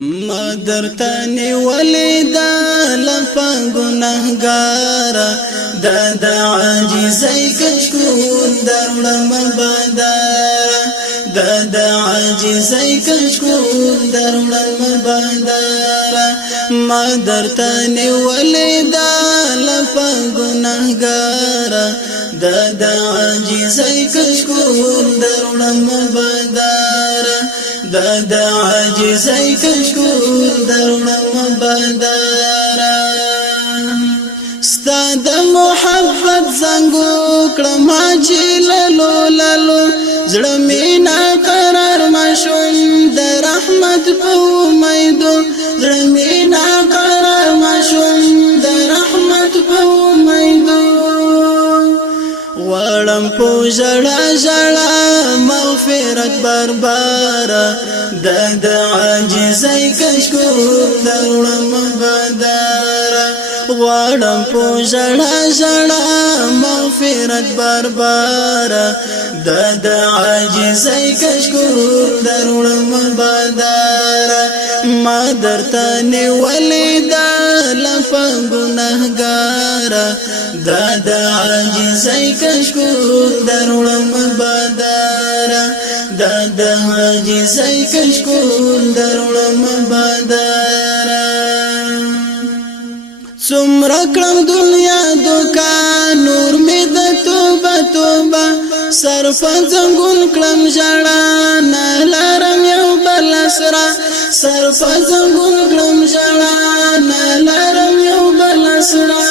ما درتانی ولیدا لفا گناهگارا دا عاجزی کشکون درولم بادارا دا عاجزی کشکون درولم بادارا ما درتانی ولیدا لفا گناهگارا دا عاجزی کشکون درولم بادارا دا عاجزی کشکول درولم بادارا ستا د محبت زنګو کړم حاجی لالو زړه می نا قرار مشوم د رحمت په امیدو زړه می نا قرار مشوم د رحمت په امیدو وړم په ژړا مغفرت بربارا دا عاجزی کشکول درولم بادارا غواړم په ژړا مغفرت بربارا دا عاجزی کشکول درولم بادارا ما درته نیولې دا لپه ګناهګارا دا عاجزی کشکول درولم بادارا دا عاجزی کشکول درولم بادارا څومره کړم دنیا دوکا نور می د توبه صرف زنګون کړم ژړا نه لارم یو بل سره صرف زنګون کړم ژړا نه لارم یو بل سره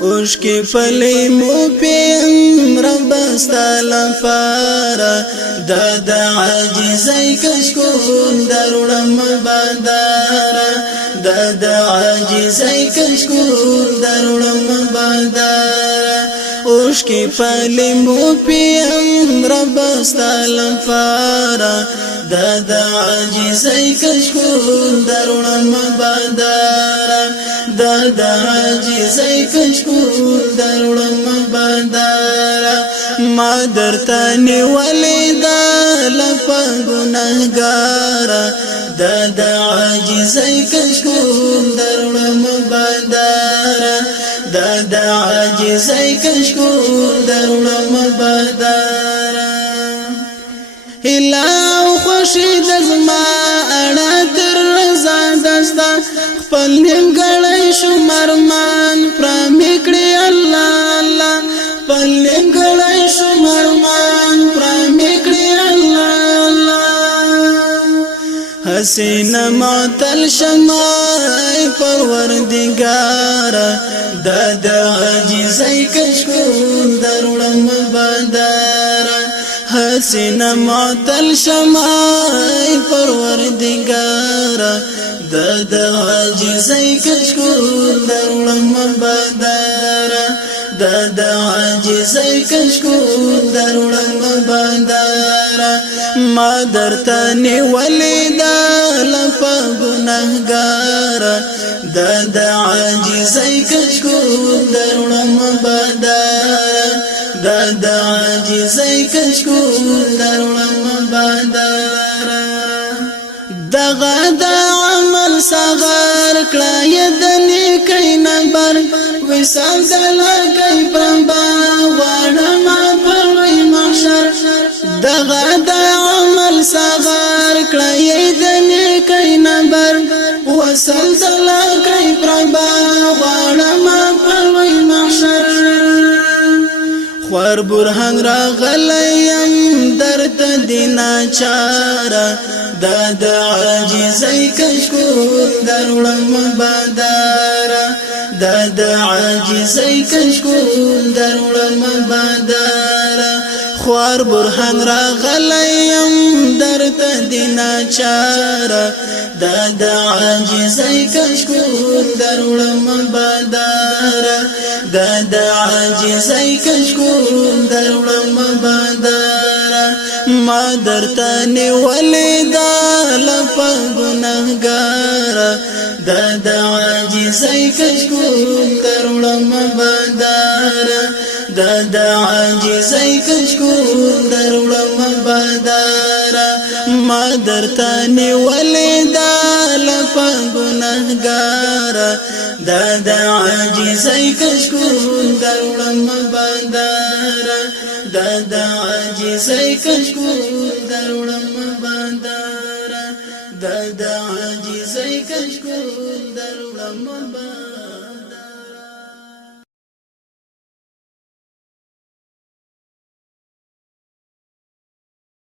اوش کی پلی مو پیم رب استالم فارا دا عاجزی کشکون درولم بادارا دا عاجزی کشکون درولم بادارا اوش کی پلی مو پیم رب استالم فارا دا عاجزی کشکون درولم بادارا دا عاجزی کشکول درولم بادارا ما درته نیولې دا لپه ګناهګارا دا عاجزی کشکول درولم بادارا دا عاجزی کشکول درولم بادارا هلا خوشی د زما اړه تر رضا دستا خپل نیمګړی شو مرمان پرمیکړی الله خپل نیمګړی شو مرمان پرمیکړی الله حسین معطل شمای پروردگارا دا عاجزی کشکول درولم بادارا حسین معطل شمای پروردگارا دا عاجزی کشکول درولم بادارا دا عاجزی کشکول درولم بادارا ما درته نیولې دا لپه ګناهګارا دا عاجزی کشکول درولم بادارا دا عاجزی کشکول درولم بادارا دغه عمل صغار کړه د نیکۍ نمبر وسال دلګي پرمبا وړم په لوی محشر دغه عمل صغار کړه د نیکۍ نمبر وسال دلګي پرمبا وړم په لوی محشر خور برهان راغلیم درته دینا چارا دا عاجزی کشکول درولم بادارا دا عاجزی کشکول درولم بادارا خوار برهان راغلیم درته دینا چارا دا عاجزی کشکول درولم بادارا دا عاجزی کشکول درولم بادارا ما درته نیولې دا لپه ګناهګارا دا عاجزی کشکول درولم بادارا د عاجزۍ کشکول دروړم بادارا ما درته نیولې دا لپه ګناهګاره د عاجزۍ کشکول دروړم بادارا د عاجزۍ کشکول دروړم بادارا د عاجزۍ کشکول دروړم